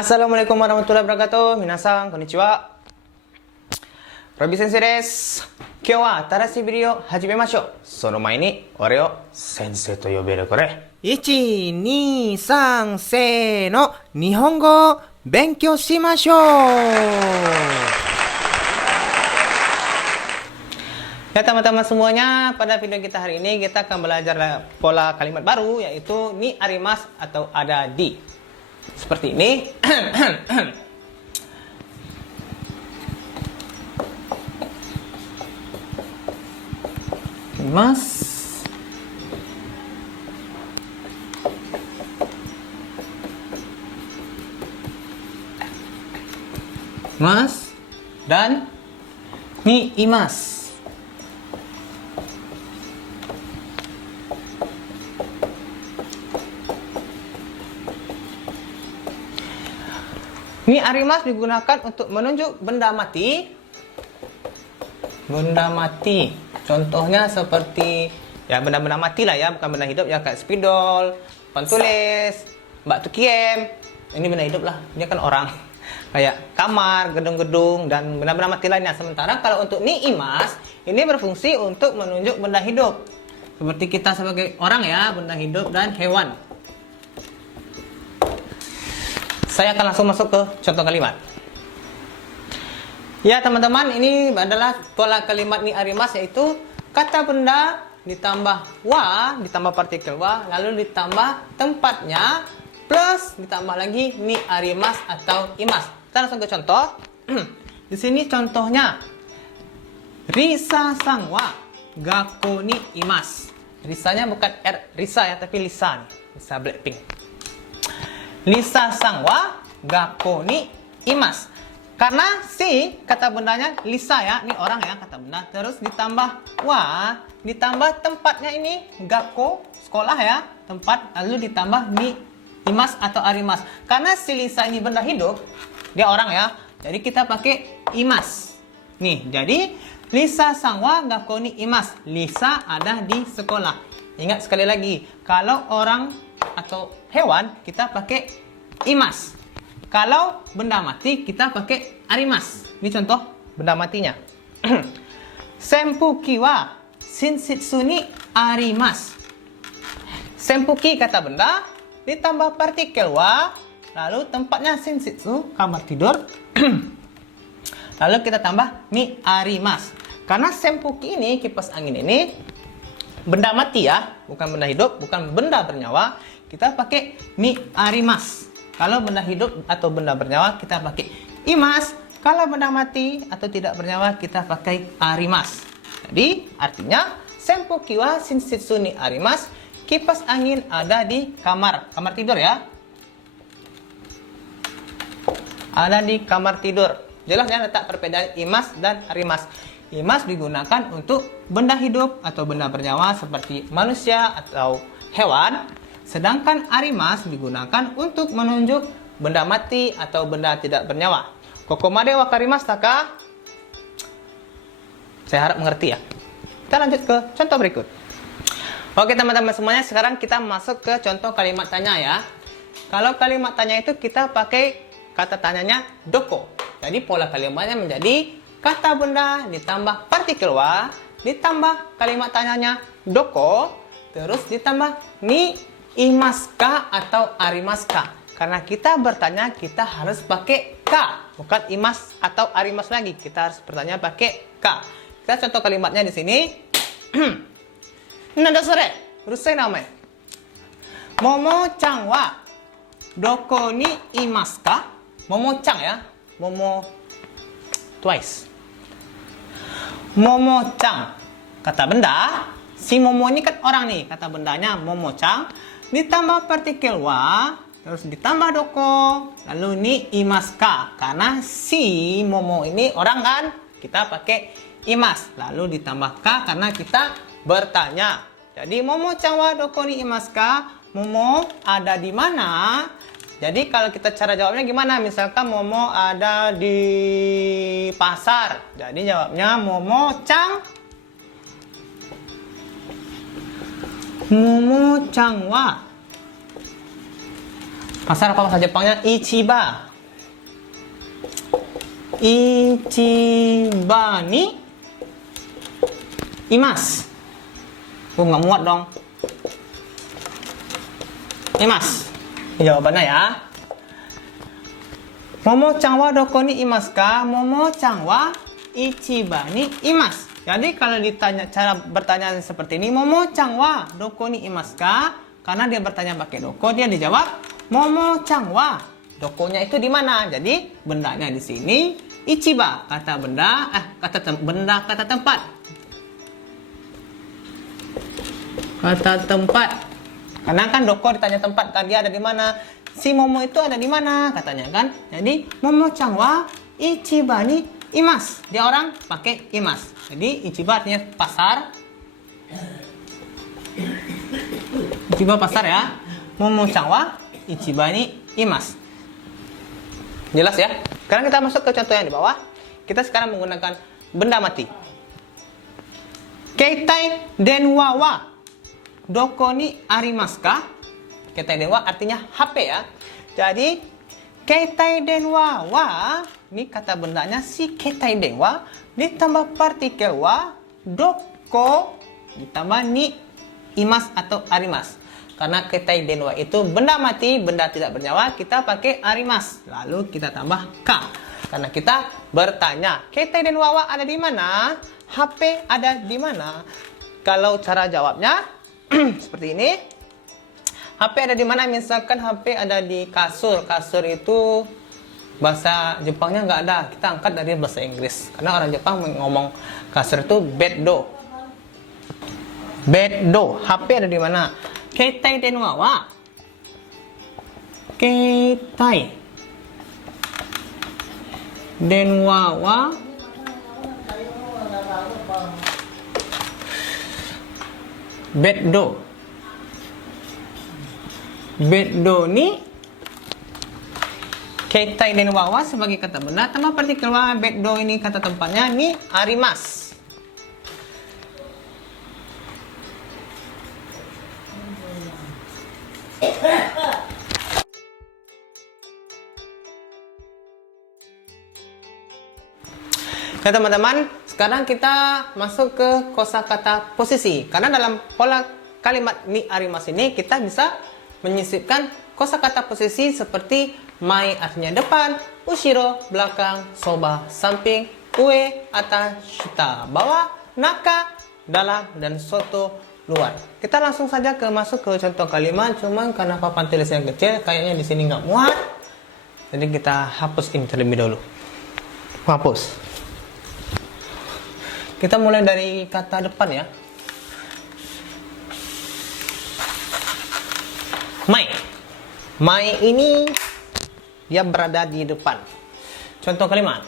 Assalamualaikum warahmatullahi wabarakatuh. Minasan, konnichiwa. Robi sensei desu. Kyou wa atarashi video hajimemashou. Sono mae ni ore o sensei to yoberu kore. 1、2、3、せーの、日本語を勉強しましょう。Ya teman-teman semuanya, pada video kita hari ini kita akan belajar pola kalimat baru, yaitu ni arimasu atau ada di. Seperti ini. Arimasu. Mas dan ni imas. Ni arimas digunakan untuk menunjuk benda mati. Benda mati. Contohnya seperti ya benda-benda mati lah ya, bukan benda hidup ya, kayak spidol, papan tulis, mbak tukiem. Ini benda hidup lah, dia kan orang. Kayak kamar, gedung-gedung, dan benda-benda mati lainnya. Sementara kalau untuk ni imas, ini berfungsi untuk menunjuk benda hidup. Seperti kita sebagai orang ya, benda hidup dan hewan. Saya akan langsung masuk ke contoh kalimat. Ya teman-teman, ini adalah pola kalimat ni arimas, yaitu kata benda ditambah wa, ditambah partikel wa, lalu ditambah tempatnya, plus ditambah lagi ni arimas atau imas. Kita langsung ke contoh. Di sini contohnya, Risa sang wa gakko ni imasu. Risanya bukan Risa ya, tapi Lisa nih. Lisa Blackpink. Lisa sang wa gakko ni imasu. Karena si kata bendanya Lisa ya, ini orang ya kata benda. Terus ditambah wa, ditambah tempatnya ini gakko, sekolah ya, tempat, lalu ditambah ni imas atau arimas. Karena si Lisa ini benda hidup, dia orang ya. Jadi kita pakai imas. Nih, jadi Lisa sang wa gakko ni imasu. Lisa ada di sekolah. Ingat sekali lagi, kalau orang atau hewan kita pakai imas. Kalau benda mati kita pakai arimas. Ini contoh benda matinya. Senpuki wa shinshitsu ni arimasu. Senpuki kata benda ditambah partikel wa, lalu tempatnya shinshitsu kamar tidur. Lalu kita tambah ni arimasu. Karena senpuki ini, kipas angin ini benda mati ya, bukan benda hidup, bukan benda bernyawa, kita pakai ni arimasu. Kalau benda hidup atau benda bernyawa kita pakai imas. Kalau benda mati atau tidak bernyawa kita pakai arimas. Jadi artinya senpuki wa shinshitsu ni arimasu. Kipas angin ada di kamar tidur ya. Ada di kamar tidur. Jelas ya letak perbedaan imas dan arimas. Imas digunakan untuk benda hidup atau benda bernyawa seperti manusia atau hewan. Sedangkan arimas digunakan untuk menunjuk benda mati atau benda tidak bernyawa. Kokomade wakarimashita ka? Saya harap mengerti ya. Kita lanjut ke contoh berikut. Oke teman-teman semuanya, sekarang kita masuk ke contoh kalimat tanya ya. Kalau kalimat tanya itu kita pakai kata tanyanya doko. Jadi pola kalimatnya menjadi kata benda ditambah partikel wa, ditambah kalimat tanyanya doko, terus ditambah ni imaska atau arimaska. Karena kita bertanya, kita harus pakai ka, bukan imas atau arimas lagi. Kita harus bertanya pakai ka. Kita contoh kalimatnya di sini. Nanda sore, urusai namae. Momo-chan wa doko ni imasu ka? Momo-chan ya. Momo twice. Momo-chan kata benda. Si Momo ini kan orang nih, kata bendanya Momo-chan. Ditambah partikel wa, terus ditambah doko, lalu ni imasu ka. Karena si Momo ini orang kan, kita pakai imas. Lalu ditambah ka karena kita bertanya. Jadi Momo-chan wa doko ni imasu ka? Momo ada di mana? Jadi kalau kita cara jawabnya gimana? Misalkan Momo ada di pasar. Jadi jawabnya Momo-chan. Momo-chan wa pasar apa bahasa Jepangnya? Ichiba. ichiba ni imasu. Oh, nggak muat dong. Imasu. Jawabannya ya. Momo-chan wa doko ni imasu ka? Momo-chan wa ichiba ni imasu. Jadi kalau ditanya cara bertanya seperti ini, Momo-chan wa doko ni imasu ka? Karena dia bertanya pakai doko, dia dijawab Momo-chan wa. Dokonya itu di mana? Jadi bendanya di sini ichiba, kata benda, kata tempat. Kata tempat. Karena kan doko ditanya tempat, kan dia ada di mana? Si Momo itu ada di mana katanya kan? Jadi Momo-chan wa ichiba ni imasu. Dia orang pakai imasu. Jadi ichiba artinya pasar. Ichiba pasar ya. Momo-chan wa ichiba ni imasu. Jelas ya? Sekarang kita masuk ke contoh yang di bawah. Kita sekarang menggunakan benda mati. Keitai denwa wa doko ni arimasu ka? Keitai denwa artinya HP ya. Jadi keitai denwa wa, ini kata bendanya si keitai denwa ditambah partikel wa doko ditambah ni imas atau arimas. Karena keitai denwa itu benda mati, benda tidak bernyawa, kita pakai arimas. Lalu kita tambah ka. Karena kita bertanya, keitai denwa wa ada di mana? HP ada di mana? Kalau cara jawabnya seperti ini. HP ada di mana? Misalkan HP ada di kasur. Kasur itu bahasa Jepangnya nggak ada. Kita angkat dari bahasa Inggris. Karena orang Jepang ngomong kasur itu beddo. Beddo. HP ada di mana? Keitai denwa wa. Keitai denwa wa. Beddo. Beddo ni keitai denwa wa sebagai kata benda tambah partikel wa. Beddo ini kata tempatnya ni arimasu. Nah teman-teman, sekarang kita masuk ke kosakata posisi. Karena dalam pola kalimat ni arimasu ini kita bisa menyisipkan kosakata posisi seperti mai artinya depan, ushiro belakang, soba samping, ue atas, shita bawah, naka dalam, dan soto luar. Kita langsung saja masuk ke contoh kalimat. Cuman karena papan tulisnya kecil, kayaknya di sini nggak muat. Jadi kita hapus ini terlebih dahulu. Hapus. Kita mulai dari kata depan ya. Mai. Mai ini dia berada di depan. Contoh kalimat.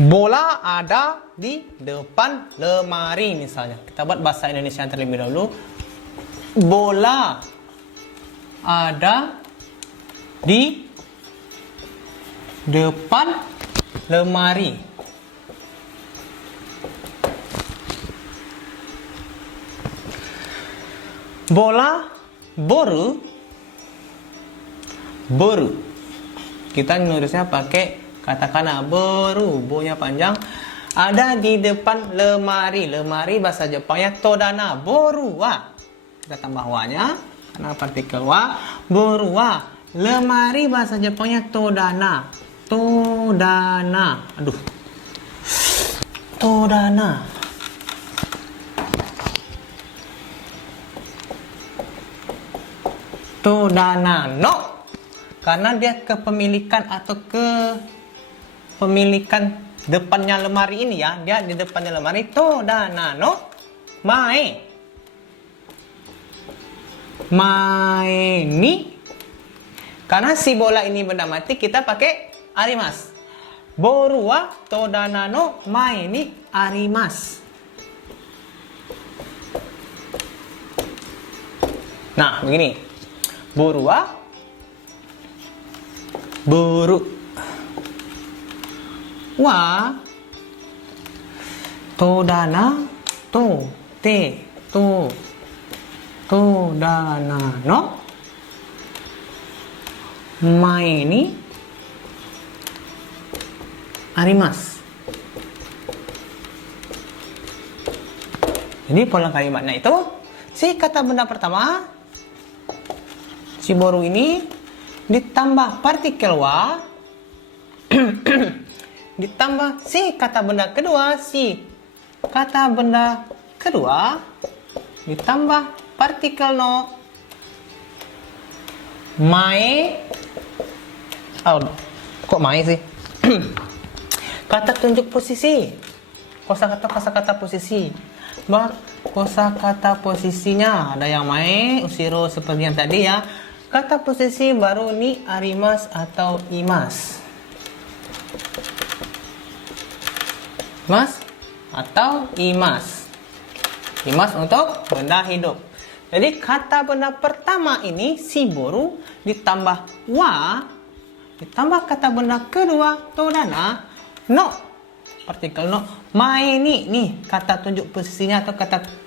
Bola ada di depan lemari misalnya. Kita buat bahasa Indonesia terlebih dahulu. Bola ada di depan lemari. Bola boru. Kita nulisnya pakai katakana boru, bo-nya panjang. Ada di depan lemari. Lemari bahasa Jepangnya todana boru wa. Kita tambah wa-nya karena partikel wa. Boru wa. Lemari bahasa Jepangnya todana. Todana. Aduh. Todana. Todana no. Karena dia kepemilikan atau kepemilikan depannya lemari ini ya. Dia di depannya lemari. Todana no mae. Mae ni. Karena si bola ini benda mati, kita pakai arimasu. Boru wa todana no mae ni arimasu. Nah, begini. Boru wa boru wa todana to te to todana no mae ni arimasu. Jadi pola kalimatnya itu, si kata benda pertama, si boru ini, ditambah partikel wa, ditambah si kata benda kedua, si kata benda kedua, ditambah partikel no, mae, oh, kok mae sih? Kata tunjuk posisi, kosakata posisi. Kosakata posisinya ada yang mae, usiro seperti yang tadi ya. Kata posisi baru ni arimas atau imas. Mas atau imas. Imas untuk benda hidup. Jadi kata benda pertama ini si boru ditambah wa, ditambah kata benda kedua todana no. Partikel no, mae nih kata tunjuk posisinya atau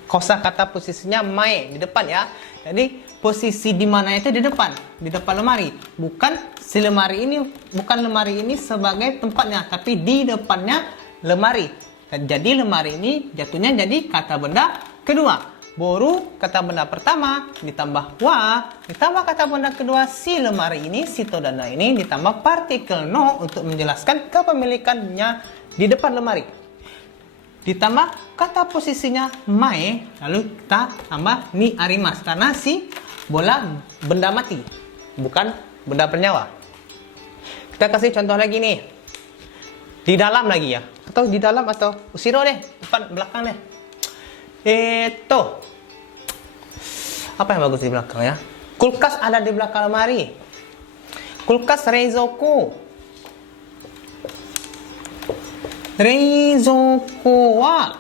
kosakata posisinya mae di depan ya. Jadi posisi di mana itu di depan lemari. Bukan si lemari ini, bukan lemari ini sebagai tempatnya, tapi di depannya lemari. Jadi lemari ini jatuhnya jadi kata benda kedua. Boru kata benda pertama ditambah wa, ditambah kata benda kedua si lemari ini, si todana ini, ditambah partikel no untuk menjelaskan kepemilikannya di depan lemari. Ditambah kata posisinya mae, lalu kita tambah ni arimas karena si bola benda mati, bukan benda bernyawa. Kita kasih contoh lagi nih. Di dalam lagi ya. Atau di dalam atau usiro deh, depan belakang deh. Apa yang bagus di belakang ya? Kulkas ada di belakang lemari. Kulkas reizouko. Reizouko wa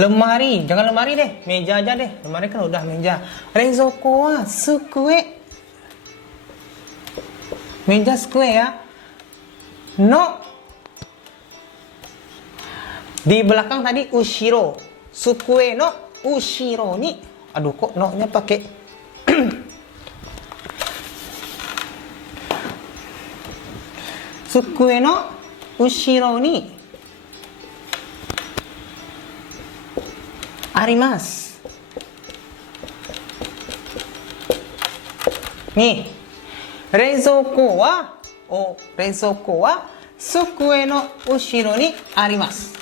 lemari, jangan lemari deh, meja aja deh. Lemari kan udah meja. Reizouko wa sukue. Meja sukue ya. No. Di belakang tadi ushiro. Sukue no ushiro ni. Aduh kok no-nya pakai Sukue no ushiro ni arimasu. Nih. Reizouko wa sukue no ushiro ni arimasu.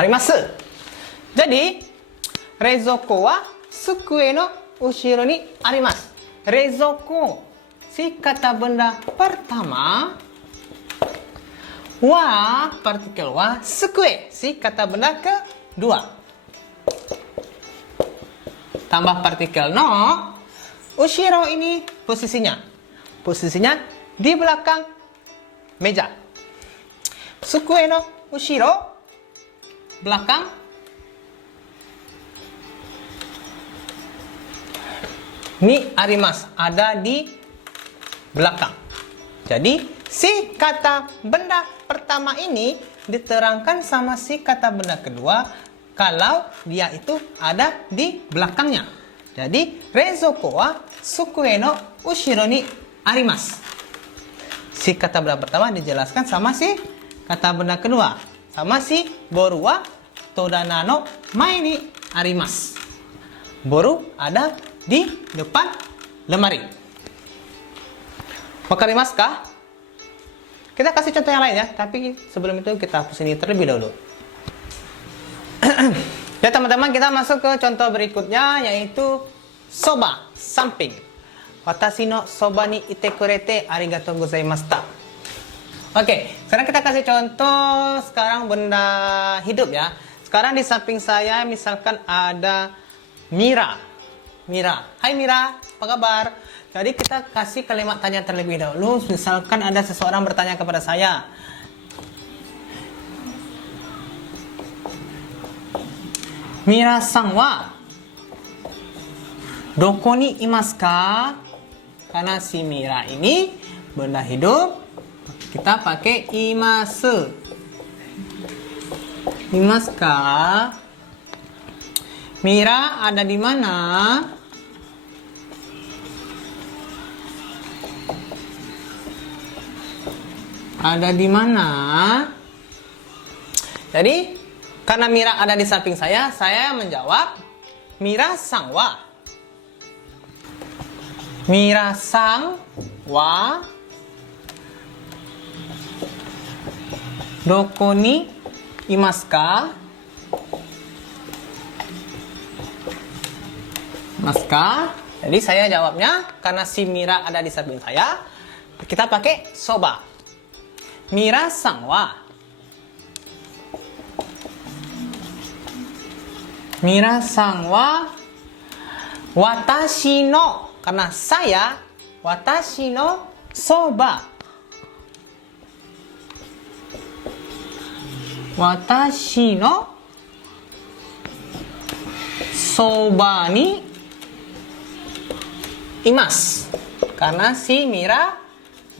Arimasu. Jadi, reizouko wa sukue no ushiro ni arimasu. Reizouko, si kata benda pertama. Wa, partikel wa. Sukue, si kata benda kedua. Tambah partikel no. Ushiro ini posisinya. Posisinya di belakang meja. Sukue no ushiro, belakang. Ni arimasu, ada di belakang. Jadi si kata benda pertama ini diterangkan sama si kata benda kedua kalau dia itu ada di belakangnya. Jadi reizouko wa sukue no ushiro ni arimasu. Si kata benda pertama dijelaskan sama si kata benda kedua. Sama si boru wa todana no mae ni arimasu. Boru ada di depan lemari. Wakarimasu kah? Kita kasih contoh yang lain ya, tapi sebelum itu kita hapus ini terlebih dahulu. Ya teman-teman, kita masuk ke contoh berikutnya yaitu soba, samping. Watashi no soba ni ite kurete arigatou gozaimashita. Oke, sekarang kita kasih contoh sekarang benda hidup ya. Sekarang di samping saya misalkan ada Mira. Mira. Hai Mira, apa kabar? Jadi kita kasih kalimat tanya terlebih dahulu. Misalkan ada seseorang bertanya kepada saya. Mira-san wa doko ni imasu ka? Karena si Mira ini benda hidup, kita pakai imasu. Imasu ka? Mira ada di mana? Ada di mana? Jadi, karena Mira ada di samping saya menjawab Mira-san wa. Mira-san wa doko ni imasu ka? Maska. Jadi saya jawabnya karena si Mira ada di samping saya, kita pakai soba. Mira-san wa. Mira-san wa watashi no, karena saya watashi no soba. Watashi no soba ni imas, karena si Mira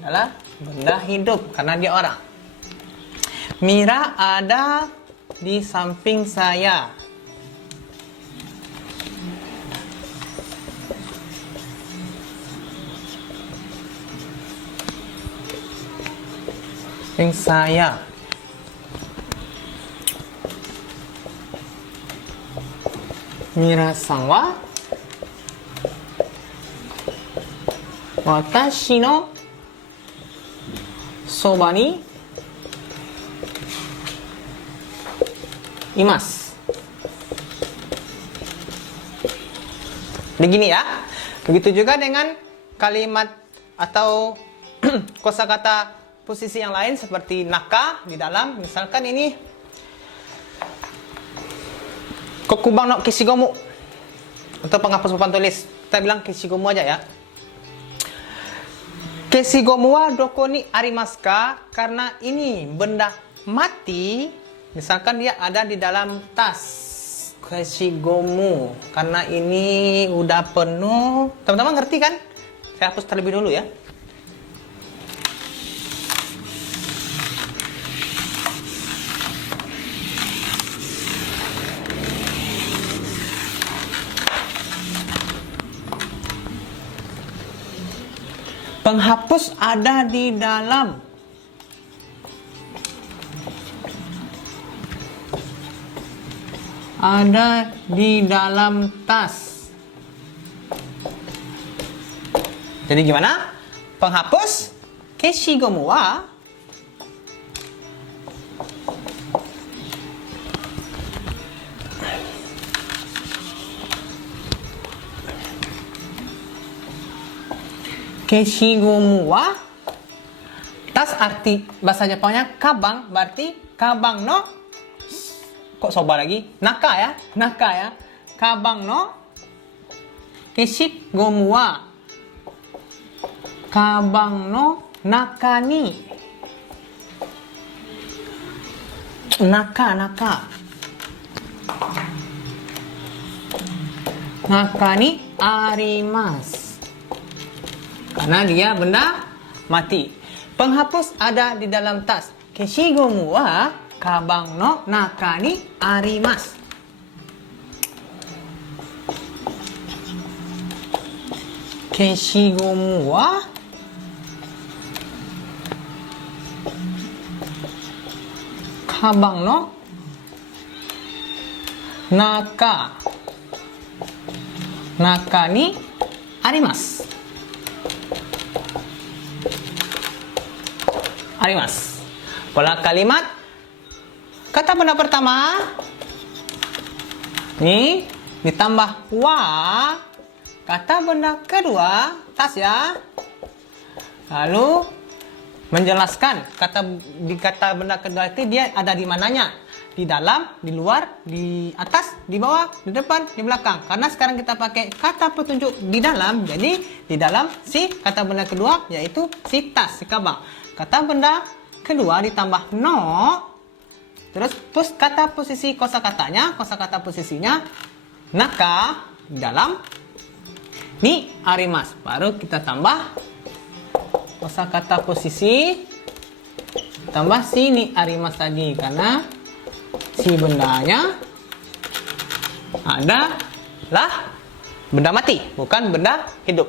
adalah benda hidup, karena dia orang. Mira ada di samping saya. Samping saya. Mira-san wa watashi no soba ni imasu. Begini ya. Begitu juga dengan kalimat atau kosakata posisi yang lain seperti naka di dalam. Misalkan ini kokubang no kishigomu. Untuk penghapus papan tulis, kita bilang kishigomu aja ya. Keshigomu wa doko ni arimasu ka? Karena ini benda mati, misalkan dia ada di dalam tas. Keshigomu, karena ini udah penuh. Teman-teman ngerti kan? Saya hapus terlebih dulu ya. Penghapus ada di dalam. Ada di dalam tas. Jadi gimana? Penghapus keshigomu wa keshigomu wa tas, arti bahasa Jepangnya kabang, berarti kabang no, kok soba lagi, naka ya, naka ya, kabang no keshigomu wa kabang no naka ni, naka ni arimasu. Karena dia benda mati. Penghapus ada di dalam tas. Keshigomu wa kabang no naka ni arimasu. Keshigomu wa kabang no naka ni arimasu. Arimasu. Pola kalimat. Kata benda pertama. Nih, ditambah wa. Kata benda kedua, tas ya. Lalu menjelaskan di kata benda kedua itu dia ada di mananya. di dalam, di luar, di atas, di bawah, di depan, di belakang. Karena sekarang kita pakai kata petunjuk di dalam, jadi di dalam si kata benda kedua yaitu si tas, si kabang. Kata benda kedua ditambah no, terus kata posisi kosakatanya, kosakata posisinya naka di dalam ni arimas. Baru kita tambah kosakata posisi tambah si ni arimas tadi karena si bendanya adalah benda mati, bukan benda hidup.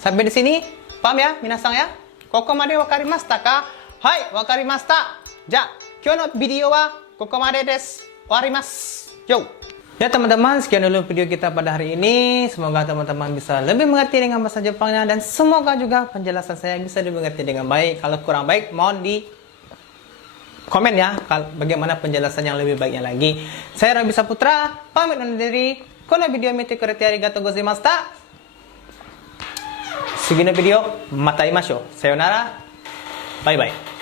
Sampai di sini paham ya, minasang ya? Kokomade wakarimashita ka? Hai, wakarimashita. Ja, kyou no video wa kokomade desu. Warimasu. Yo. Ya teman-teman, sekian dulu video kita pada hari ini. Semoga teman-teman bisa lebih mengerti dengan bahasa Jepangnya dan semoga juga penjelasan saya bisa dimengerti dengan baik. Kalau kurang baik, mohon di komen ya, bagaimana penjelasan yang lebih baiknya lagi. Saya Rabi Saputra, pamit undur diri. Kono video mite kurete arigatou gozaimashita. Sugi no video, mata imashou. Sayonara. Bye bye.